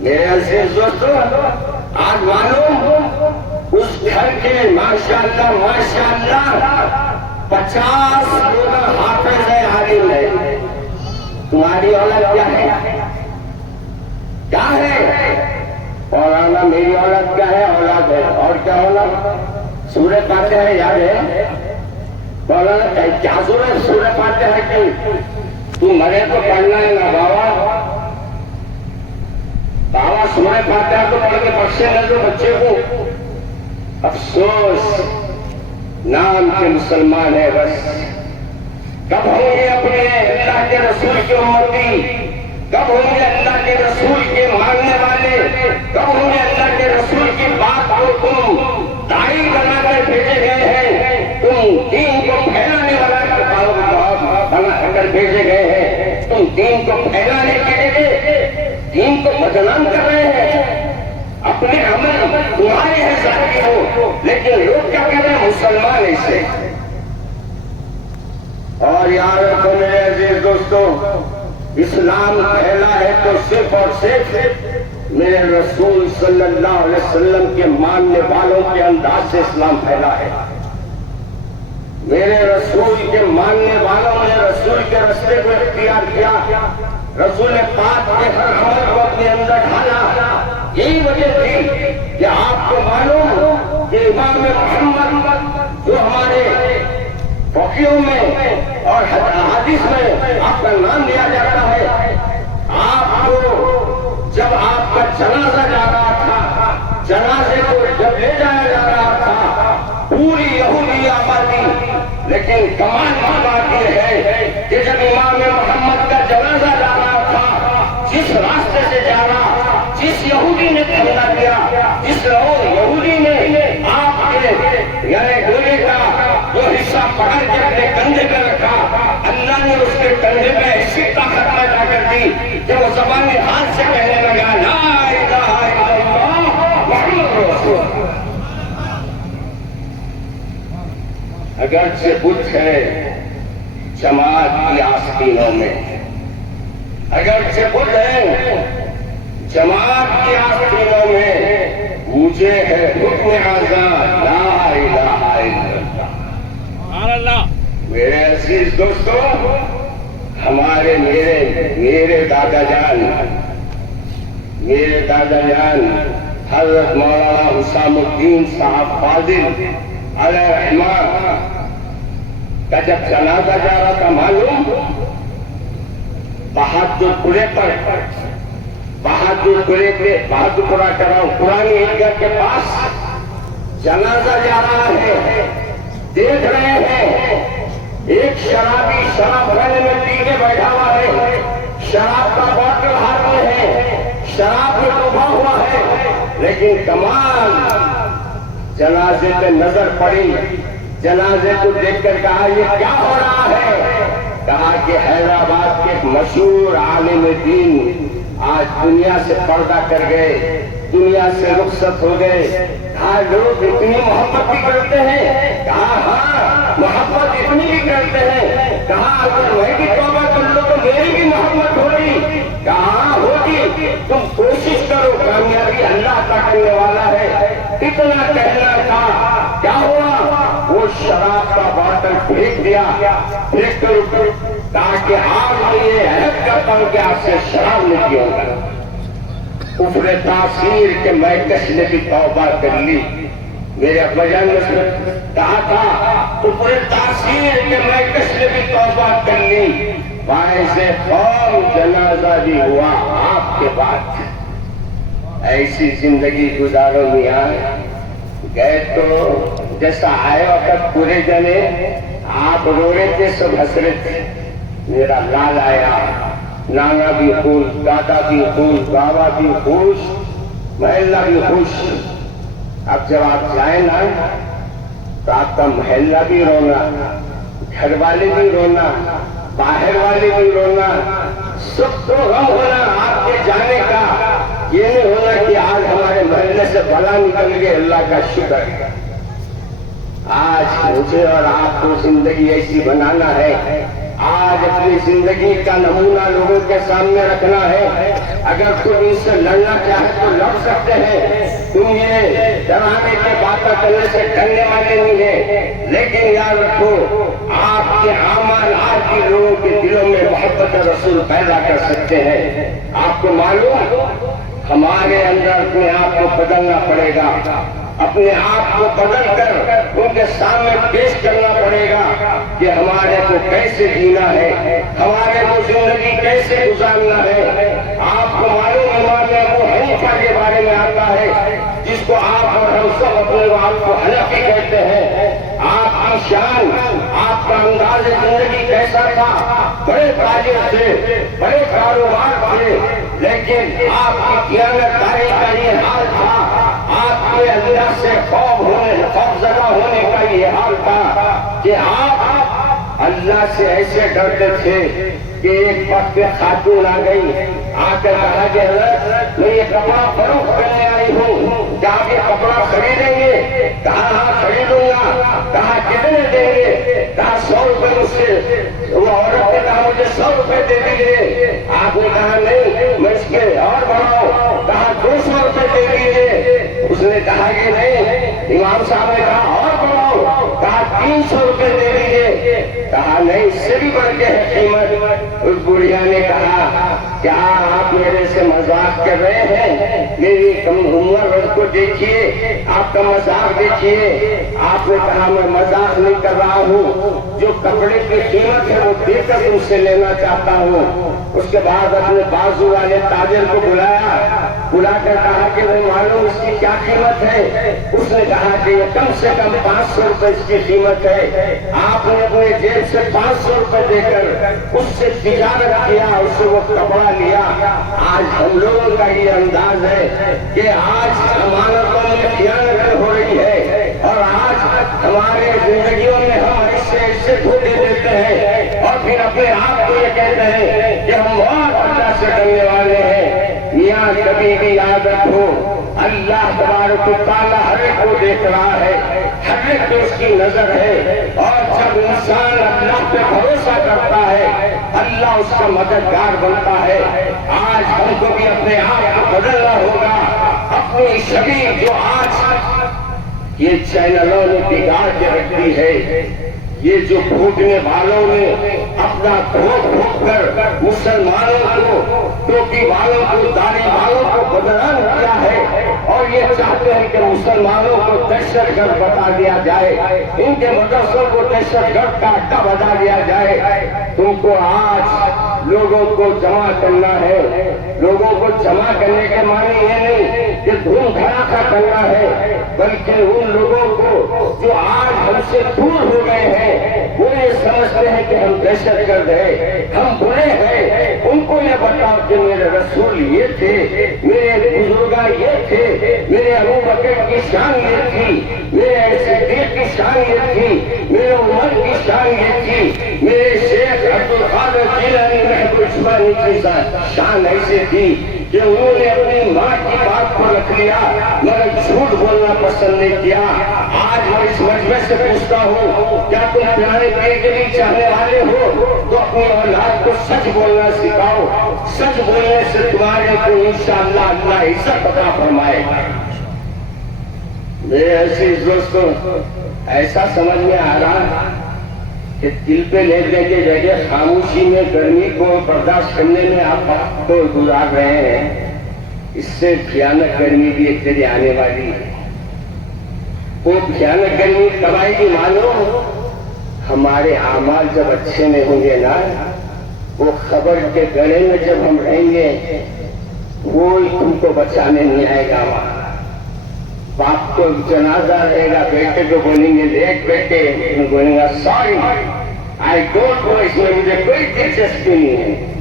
میرے عزیز دوستو، آج معلوم اس گھر کے ماشاءاللہ ماشاءاللہ 50 لوگ حافظ ہے، عالم ہے۔ تمہاری اولاد کیا ہے؟ کیا ہے؟ مولانا میری اولاد کیا ہے؟ اولاد ہے، اور کیا اولاد؟ سورہ فاتحہ یاد ہے؟ مولانا کیا سورہ فاتحہ کی تو مرے تو پڑھنا ہے نا بابا، بابا سورہ فاتحہ تو پڑھ کے بخشے نہ دو بچے کو۔ افسوس نام کے مسلمان ہے بس، کب ہوں گے اپنے اللہ کے رسول کے امتی؟ کب ہوں گے اللہ کے رسول کے ماننے والے؟ کب ہوں گے اللہ کے رسول کی بات کو تم دائی بنا کر بھیجے گئے ہیں، تم دین کو پھیلانے والا بنا کر بھیجے گئے ہیں، تم دین کو پھیلانے کے لیے دین کو بدنام کر رہے ہیں۔ اپنے عمل تمہارے ہیں ذاتی ہو، لیکن لوگ کیا کہہ رہے ہیں؟ مسلمان ایسے۔ اور یاد رکھو میرے عزیز دوستو، اسلام پھیلا ہے تو صرف اور صرف میرے رسول صلی اللہ علیہ وسلم کے ماننے والوں کے انداز سے اسلام پھیلا ہے۔ میرے رسول کے ماننے والوں نے رسول کے راستے کو اختیار کیا، رسول پاک کے ہر عمل کو اپنے اندر ڈالا۔ یہی وجہ تھی کہ آپ کو معلوم ہو کہ امام محمد جو ہمارے فقیوں میں اور حدیث میں آپ کا نام لیا جاتا ہے، آپ کو جب آپ کا جنازہ جا رہا تھا، جنازے کو جب لے جایا جا رہا تھا پوری یہودی آبادی، لیکن کمال کی بات یہ ہے کہ جب امام محمد کا جنازہ جا رہا تھا، جس راستے سے جا رہا، جس یہودی نے حملہ کیا، جس یہودی نے آپ کے یعنی گولے کا جو حصہ پکڑ کے اپنے کندھے پہ رکھا، اللہ نے اس کے کندھے میں ایسی طاقت پیدا کر دی کہ وہ زبان ہاتھ سے کہنے لگا لا الہ الا اللہ محمد رسول اللہ۔ اگرچہ بت ہے جماعت کی آستینوں میں، اگرچہ بت ہے جماعت کی آستینوں میں، مجھے ہے حکم آزاد لا الہ الا اللہ۔ میرے عزیز دوستوں، ہمارے میرے دادا جان حضرت مولانا حسام الدین صاحب فاضل علیہ رحمہ کا جب جنازہ جا رہا تھا، معلوم بہادرپورے بہادرپورہ پرانی عیدگاہ کے پاس جنازہ جا رہا ہے۔ دیکھ رہے ہیں ایک شرابی شراب خانے میں پی کے بیٹھا ہوا ہے، شراب کا بوتل ہاتھ میں ہے، شراب میں ڈوبا ہوا ہے، لیکن کمال جنازے پہ نظر پڑی، جنازے کو دیکھ کر کہا یہ کیا ہو رہا ہے؟ کہا کہ حیدرآباد کے ایک مشہور عالم دین آج دنیا سے پردہ کر گئے، دنیا سے رخصت ہو گئے۔ کہا لوگ اتنی محبت بھی کرتے ہیں؟ کہا ہاں محبت اتنی بھی کرتے ہیں۔ کہا اگر میں بھی توبہ کر لوں تو میری بھی محبت ہوگی؟ کہاں ہوگی؟ تم کوشش کرو، کامیابی اللہ کا کرنے والا ہے۔ اتنا کہنا تھا، کیا ہوا؟ وہ شراب کا بوتل پھینک دیا، پھینک کر تاکہ آج میں یہ عہد کرتا ہوں کہ آپ سے شراب نہیں پیوں گا۔ کفر تاثیر کے میں کس نے بھی توبہ کر لی۔ میرے ابا جان نے کہا تھا کفر تاثیر کے میں کس نے بھی توبہ کر لی۔ باعث قوم جنازہ بھی ہوا آپ کے بعد۔ ایسی زندگی گزارو میاں، گئے تو جیسا آئے وقت پورے جنے آپ رو رہے تھے، سب ہنس رہے تھے۔ میرا لال آیا، نانا بھی خوش، دادا بھی خوش، بابا بھی خوش، محلہ بھی خوش۔ اب جب آپ جائیں نا تو آپ کا محلہ بھی رونا، گھر والے بھی رونا، باہر والے بھی رونا، سب کو غم ہونا آپ کے جانے کا۔ یہ نہیں ہونا کہ آج ہمارے محلے سے بلا نکل گئے، اللہ کا شکر ہے۔ آج مجھے اور آپ کو زندگی ایسی بنانا ہے، آج اپنی زندگی کا نمونہ لوگوں کے سامنے رکھنا ہے۔ اگر تم اس سے لڑنا چاہے تو لڑ سکتے ہیں، تم یہ ڈرانے کے باتیں کرنے سے ڈرنے والے نہیں ہیں، لیکن یاد رکھو آپ کے اعمال آج بھی لوگوں کے دلوں میں محبت رسول پیدا کر سکتے ہیں۔ آپ کو معلوم ہمارے اندر اپنے آپ کو بدلنا پڑے گا، اپنے آپ کو بدل کر ان کے سامنے پیش کرنا پڑے گا کہ ہمارے کو کیسے جینا ہے، ہمارے کو زندگی کیسے گزارنا ہے۔ آپ کو معلوم امام ابو حنیفہ کے بارے میں آتا ہے، جس کو آپ اور ہم سب اپنے آپ کو حنفی کہتے ہیں۔ آپ کی شان، آپ کا انداز زندگی کیسا تھا؟ بڑے تاجر تھے، بڑے کاروبار تھے، لیکن آپ کی دیانتداری کا یہ حال تھا، آپ کے اللہ سے خوف زدہ ہونے کا یہ حال تھا کہ آپ اللہ سے ایسے ڈرتے تھے کہ ایک وقت خاتون آ گئی، آ کر کہا کہ حضرت میں یہ کپڑا فروخت کرنے آئی ہوں، جا کے کپڑا خریدیں گے؟ کہا ہاں خریدوں گا۔ کہا کتنے دیں گے؟ کہا 100 روپے مجھ سے۔ وہ عورت نے کہا مجھے 100 روپے دے دیجیے۔ آپ نے کہا نہیں میں اس کے اور بڑھاؤ۔ کہا 200 روپے دے دیجیے۔ اس نے کہا کہ نہیں۔ امام صاحب نے کہا اور بڑھاؤ۔ کہا 300 روپے دے دیجیے۔ کہا نہیں اس سے بھی بڑھ کے ہے قیمت۔ اس بڑھیا نے کہا کیا آپ میرے سے مذاق کر رہے ہیں؟ میری کم عمر کو دیکھیے، آپ کا مذاق دیکھیے۔ آپ نے کہا میں مذاق نہیں کر رہا ہوں، جو کپڑے کی قیمت ہے وہ دے کر تم سے لینا چاہتا ہوں۔ اس کے بعد اپنے بازو والے تاجر کو بلا کر کہا کہ میں معلوم اس کی کیا قیمت ہے؟ اس نے کہا کہ یہ کم سے کم 500 روپے اس کی قیمت ہے۔ آپ نے اپنے جیب سے 500 روپے دے کر اس سے تجارت کیا، اس سے وہ کپڑا لیا۔ آج ہم لوگوں کا یہ انداز ہے کہ آج امانتوں میں خیانت ہو رہی ہے، اور آج ہمارے زندگیوں میں ہم ایسے دھوکے دیتے ہیں، اور پھر اپنے آپ کو یہ کہتے ہیں کہ ہم بہت اللہ سے ڈرنے والے ہیں۔ میاں کبھی بھی یاد رکھو اللہ تبارک و تعالیٰ ہر ایک کو دیکھ رہا ہے، ہر ایک پہ اس کی نظر ہے، اور جب انسان اللہ پہ بھروسہ کرتا ہے اللہ اس کا مددگار بنتا ہے۔ آج ہم کو بھی اپنے آپ کو بدلنا ہوگا، اپنی شبیہ جو آج یہ چینلوں نے بگاڑ کے رکھ دی ہے، یہ جو پھوٹنے والوں نے اپنا دھوپ پھوٹ کر مسلمانوں کو، ٹوپی والوں کو، داڑھی والوں کو بدنام کیا ہے، اور یہ چاہتے ہیں کہ مسلمانوں کو دہشت گرد بتا دیا جائے، ان کے مدرسوں کو دہشت گرد کا اڈا بتا دیا جائے۔ تم کو آج لوگوں کو جمع کرنا ہے۔ لوگوں کو جمع کرنے کے معنی یہ نہیں کہ دھوم دھڑاکا کرنا ہے، بلکہ ان لوگوں کو جو آج ہم سے دور ہو گئے ہیں، وہ یہ سمجھتے ہیں کہ ہم دہشت گرد ہیں، ہم برے ہیں، ان کو یہ بتاؤ کہ میرے رسول یہ تھے، میرے بزرگاں یہ تھے، میرے ابو بکر کی شان یہ تھی، میرے صدیق کی شان یہ تھی، میرے عمر کی شان یہ تھی، میرے شیخ عبدالقادر جیلانی محبوب عثمانی کی شان ایسے تھی کہ انہوں نے اپنی ماں کی بات کو رکھ لیا مگر جھوٹ بولنا پسند نہیں کیا۔ آج میں اس مجمع سے پوچھتا ہوں، کیا تم پیارے پیر کے لیے چاہنے والے ہو تو اپنی اولاد کو سچ بولنا سکھاؤ۔ سچ بولنے سے تمہارے کو انشاءاللہ اللہ عزت عطا فرمائے گا۔ میرے ایسے دوستوں، ایسا سمجھ میں آ رہا کہ دل پہ لے دے کے جگہ خاموشی میں گرمی کو برداشت کرنے میں آپ وقت کو گزار رہے ہیں، اس سے بھیانک گرمی بھی ایک دن آنے والی ہے۔ وہ بھیانک گرمی کب آئے گی معلوم؟ ہمارے اعمال جب اچھے نہیں ہوں گے نا، وہ خبر کے گڑے میں جب ہم رہیں گے، کوئی تم کو بچانے نہیں آئے گا۔ وہاں باپ کو جنازہ رہے گا، بیٹے کو بولیں گے دیکھ بیٹے، بولیں گا سوری آئی ڈونٹ نو، اس میں مجھے کوئی دلچسپی نہیں ہے۔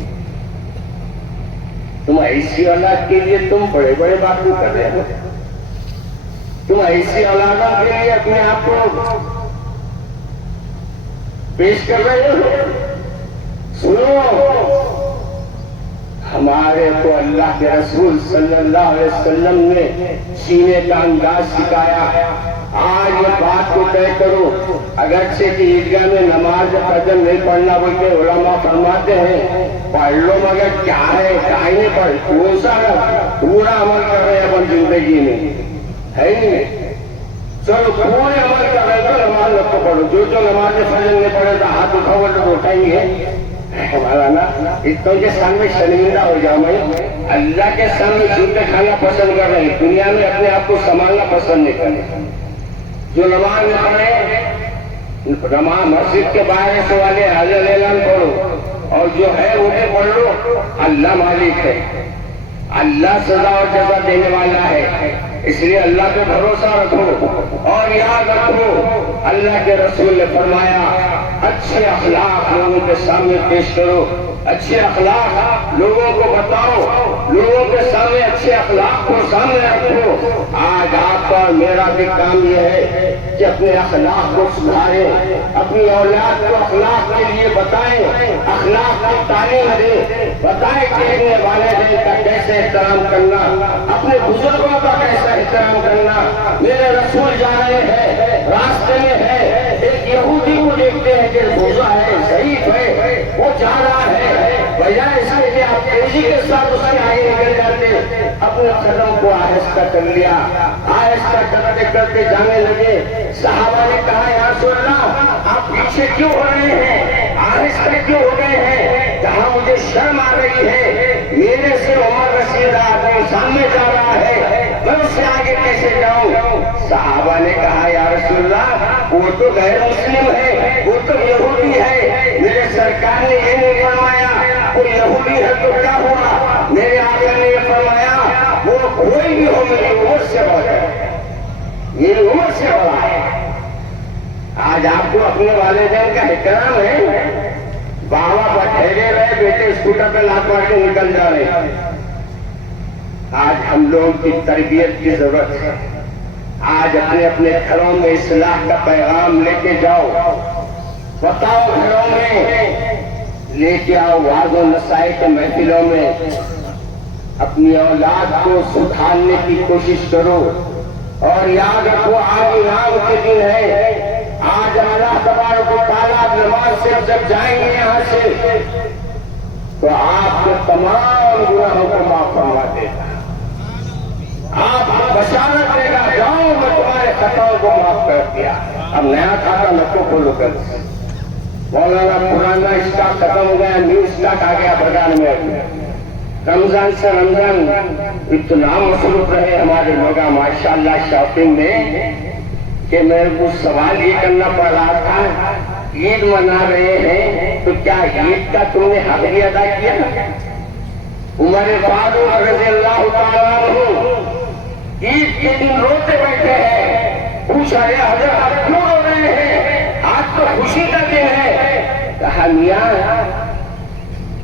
تم ایسی اولاد کے لیے تم بڑے بڑے باتیں کر رہے ہو، تم ایسی اولادوں کے لیے اپنے آپ کو پیش کر رہے ہو۔ سنو، ہمارے کو اللہ کے رسول صلی اللہ علیہ وسلم نے سینے کا انداز سکھایا۔ آج یہ بات کو طے کرو، اگرچہ کہ عیدگاہ میں نماز فجر نہیں پڑھنا بلکہ علماء فرماتے ہیں پڑھ لو، مگر کیا ہے کہیں نہیں پڑھ، کون سا پورا عمل کر رہے ہیں اپنی زندگی میں، ہے نہیں؟ چلو پورے عمل کر رہے تو نماز کو پڑھو، جو نماز فجر نہیں پڑھے تو ہاتھ اٹھاؤ تو اٹھائیں گے ہمارا نا۔ اتوں کے سامنے شرمندہ ہو جاؤ، میں اللہ کے سامنے جوتے کھانا پسند کر رہے ہیں، دنیا میں اپنے آپ کو سنبھالنا پسند نہیں کر رہے۔ جو نماز نہ پڑھے، نماز مسجد کے باہر سے والے حاضر اعلان پڑھو، اور جو ہے وہ بھی پڑھ لو۔ اللہ مالک ہے، اللہ سزا اور جزا دینے والا ہے، اس لیے اللہ پہ بھروسہ رکھو اور یاد رکھو اللہ کے رسول نے فرمایا اچھے اخلاق لوگوں کے سامنے پیش کرو، اچھے اخلاق لوگوں کو بتاؤ، لوگوں کے سامنے اچھے اخلاق کو سامنے رکھو۔ آج آپ کا اور میرا بھی کام یہ ہے کہ اپنے اخلاق کو سدھاریں، اپنی اولاد کو اخلاق کے لیے بتائیں، اخلاق کی تعلیم دیں، بتائیں کہ اپنے والدین کا کیسے احترام کرنا، اپنے بزرگوں کا کیسا احترام کرنا۔ میرے رسول جا رہے ہیں، راستے میں ہے، ایک یہودی کو دیکھتے ہیں کہ روزہ ہے، ضعیف ہے، وہ جا رہا ہے، بجائے اس کے آپ تیزی کے ساتھ اس کے آگے نکل جاتے، اپنے قدم کو آہستہ کر لیا، آہستہ کرتے کرتے جانے لگے۔ صحابہ نے کہا یا رسول اللہ آپ پیچھے کیوں ہو رہے ہیں، آہستہ کیوں ہو گئے ہیں؟ کہا مجھے شرم آ رہی ہے، میرے سے عمر رسید آدمی سامنے جا رہا ہے، میں اس سے آگے کیسے جاؤں؟ صحابہ نے کہا یا رسول اللہ وہ تو غیر مسلم ہے، وہ تو یہودی ہے، میرے سرکار نے یہ نہیں فرمایا وہ یہودی ہے تو کیا ہوا، میرے آقا نے یہ فرمایا وہ کوئی بھی ہو میری عمر سے بڑا ہے، میری عمر سے بڑا ہے۔ آج آپ کو اپنے والدین کا احترام ہے؟ بابا ٹھہرے رہے، بیٹے اسکوٹر پہ لات مار کے نکل جا رہے ہیں۔ آج ہم لوگوں کی تربیت کی ضرورت ہے۔ آج اپنے اپنے گھروں میں اصلاح کا پیغام لے کے جاؤ، بتاؤ گھروں میں لے کے آؤ، وعظ و نصیحت کے محفلوں میں اپنی اولاد کو سدھارنے کی کوشش کرو۔ اور یاد رکھو آج انعام کے دن ہے، آج اللہ تبارک و تعالیٰ نماز سے جب جائیں گے یہاں سے تو آپ کے تمام گناہوں کو معاف فرما دے گا، آپ کو بشارت دے گا، جاؤ میں تمہارے خطاؤں کو معاف کر دیا، اب نیا کھاتا نہ تو کھولو کر مولانا پرانا اسٹاک ختم ہو گیا، نیو اسٹاک آ گیا بازار میں۔ رمضان سے رمضان اتنا مصروف رہے ہمارے لوگ ماشاءاللہ شاپنگ میں کہ میرے کو سوال یہ کرنا پڑ رہا تھا، عید منا رہے ہیں تو کیا عید کا تم نے حق بھی ادا کیا؟ عمر فاروق رضی اللہ تعالیٰ عنہ عید کے دن روتے بیٹھے ہیں، پوچھا یا حضرت آپ کیوں رو رہے ہیں؟ آج تو خوشی کا دن ہے۔ کہا میاں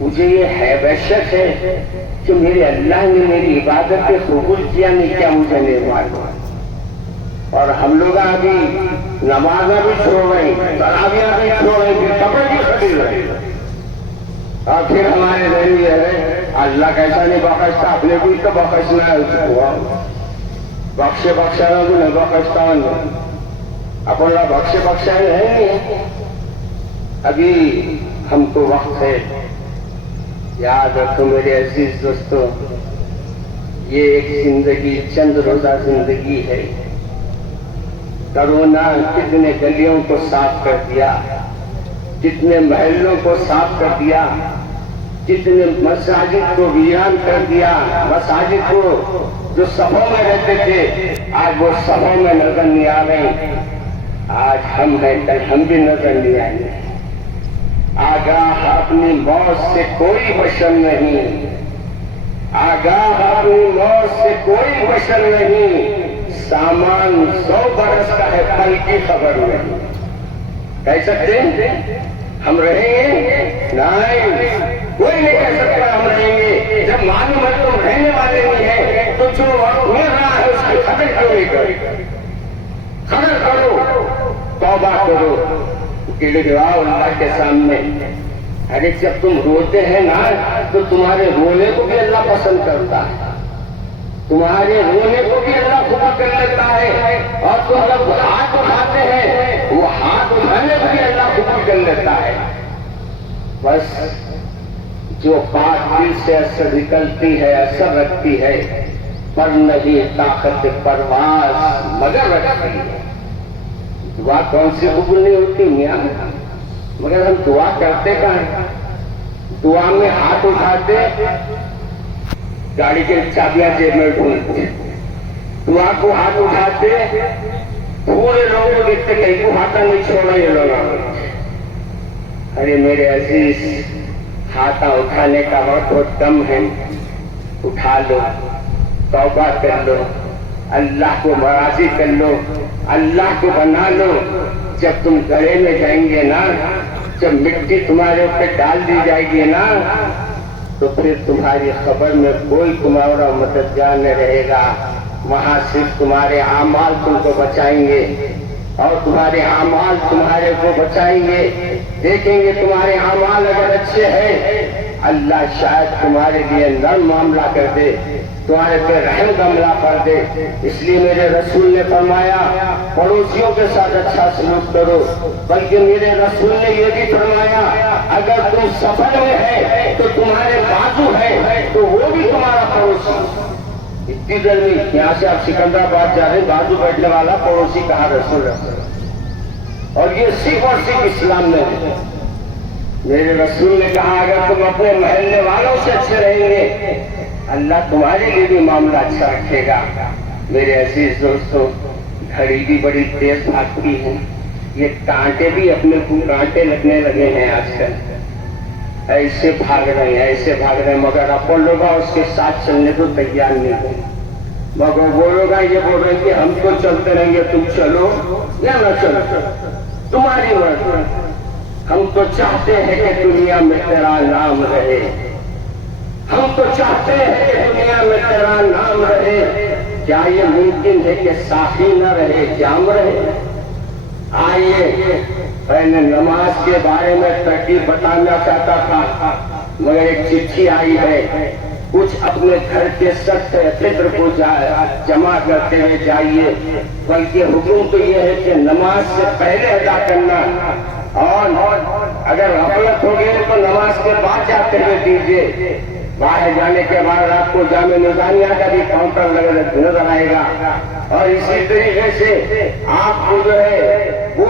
مجھے یہ ہے وحشت ہے کہ میرے اللہ نے میری عبادت پہ قبول کیا نہیں، کیا مجھے نہیں معلوم؟ اور ہم لوگ ابھی نماز بھی چھوڑ رہے ہیں، تراویح بھی چھوڑ رہے ہیں، کپڑے بھی خرید رہے ہیں، اور پھر ہمارے ذہن یہ ہے اللہ کیسا نہیں بخشتا، اپنے کو تو بخشنا ہے اس کو، بخشے بخشا کو نہیں بخشتا اپنا بخشے بخشا ہے نہیں۔ ابھی ہم کو وقت ہے، یاد رکھو میرے عزیز دوستو، یہ ایک زندگی چند روزہ زندگی ہے۔ کرونا کتنے گلیوں کو صاف کر دیا، کتنے محلوں کو صاف کر دیا، کتنے مساجد کو ویران کر دیا، مساجد کو جو صفوں میں رہتے تھے آج وہ صفوں میں نظر نہیں آ رہے۔ آج ہم ہیں کل ہم بھی نظر نہیں آئیں گے۔ آگاہ اپنی موت سے کوئی بشر نہیں، آگاہ اپنی موت سے کوئی بشر نہیں، سامان 100 برس کا ہے پل کی خبر نہیں۔ کہہ سکتے ہیں ہم رہیں گے؟ نہیں، کوئی نہیں کہہ سکتا ہم رہیں گے۔ جب معلوم ہے تم رہنے والے نہیں ہیں تو جو مل رہا ہے اس کی قدر کیوں نہیں کرے؟ قدر کرو، توبہ کرو، گڑگڑاؤ اللہ کے سامنے۔ ارے جب تم روتے ہیں نا تو تمہارے رونے کو بھی اللہ پسند کرتا ہے، تمہارے رونے کو بھی اللہ قبول کر لیتا ہے، اور تم جب ہاتھ اٹھاتے ہیں وہ ہاتھ اٹھانے کو بھی اللہ قبول کر لیتا ہے۔ بس جو بات دل سے اثر نکلتی ہے، اثر رکھتی ہے، پر نہیں طاقت پرواز مگر رکھتی ہے۔ دعا کون سی قبول نہیں ہوتی میاں؟ مگر ہم دعا کرتے کہاں؟ دعا میں ہاتھ اٹھاتے، گاڑی کے چابیاں جیب میں ڈھونڈتے، دعا کو ہاتھ اٹھاتے، پورے لوگوں کو دیکھتے کہیں کو ہاتھ نہیں چھوڑا یہ لوگ۔ ارے میرے عزیز، ہاتھ اٹھانے کا وقت بہت کم ہے، اٹھا لو، توبہ کر لو، اللہ کو راضی کر لو، اللہ کو بنا لو۔ جب تم گڑے میں جائیں گے نا، جب مٹی تمہارے اوپر ڈال دی جائے گی نا تو پھر تمہاری خبر میں کوئی تمہارا مددگار نہ رہے گا، وہاں صرف تمہارے اعمال تم کو بچائیں گے، اور تمہارے اعمال تمہارے کو بچائیں گے۔ دیکھیں گے تمہارے اعمال اگر اچھے ہیں اللہ شاید تمہارے لیے نرم معاملہ کر دے، تمہارے پہ رحم کا عملہ کر دے۔ اس لیے میرے رسول نے فرمایا پڑوسیوں کے ساتھ اچھا سلوک کرو، بلکہ میرے رسول نے یہ بھی فرمایا اگر تم سفر میں ہے تو تمہارے بازو ہے تو وہ بھی تمہارا پڑوسی۔ اتنی گرمی، یہاں سے آپ سکندرآباد جا رہے ہیں، بازو بیٹھنے والا پڑوسی کہا رسول ہے، اور یہ صرف اور صرف اسلام میں ہے۔ میرے رسول نے کہا اگر تم اپنے محلے والوں سے اچھے رہیں گے اللہ تمہارے لیے بھی معاملہ اچھا رکھے گا۔ میرے عزیز دوستو، گھڑی بھی بڑی تیز بھاگتی ہے، یہ کانٹے بھی اپنے کو کانٹے لگنے لگے ہیں آج کل، ایسے بھاگ رہے ہیں ایسے بھاگ رہے ہیں، مگر اپن لوگ اس کے ساتھ چلنے کو تیار نہیں ہے۔ مگر وہ لوگ یہ بول رہے ہیں کہ ہم تو چلتے رہیں گے، تم چلو یا نہ چلو تمہاری مرضی۔ ہم تو چاہتے ہیں کہ دنیا میں تیرا نام رہے، ہم تو چاہتے ہیں کہ دنیا میں تیرا نام رہے۔ کیا یہ ممکن ہے کہ ساقی نہ رہے، جام رہے؟ آئیے، پہلے نماز کے بارے میں ترتیب بتانا چاہتا تھا، مگر ایک چٹھی آئی ہے، کچھ اپنے گھر کے سخت فطر کو جمع کرتے ہوئے جائیے، بلکہ حکم تو یہ ہے کہ نماز سے پہلے ادا کرنا، اور اگر غفلت ہو گئی تو نماز کے بعد جاتے ہوئے دیجیے۔ باہر جانے کے بعد آپ کو جامع نظامیہ کا بھی کاؤنٹر نظر آئے گا، اور اسی طریقے سے آپ کو جو ہے وہ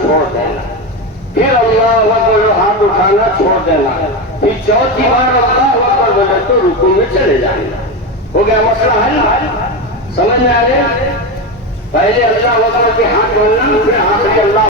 چھوڑ دینا، پھر اللہ اکبر ہاتھ اٹھانا چھوڑ دینا، پھر چوتھی بار اللہ اکبر بولے تو رکوع میں چلے جانا۔ ہو گیا مسئلہ حل؟ سمجھ میں آ گیا؟ پہلے اللہ اکبر کے ہاتھ بولنا، پھر آخری اللہ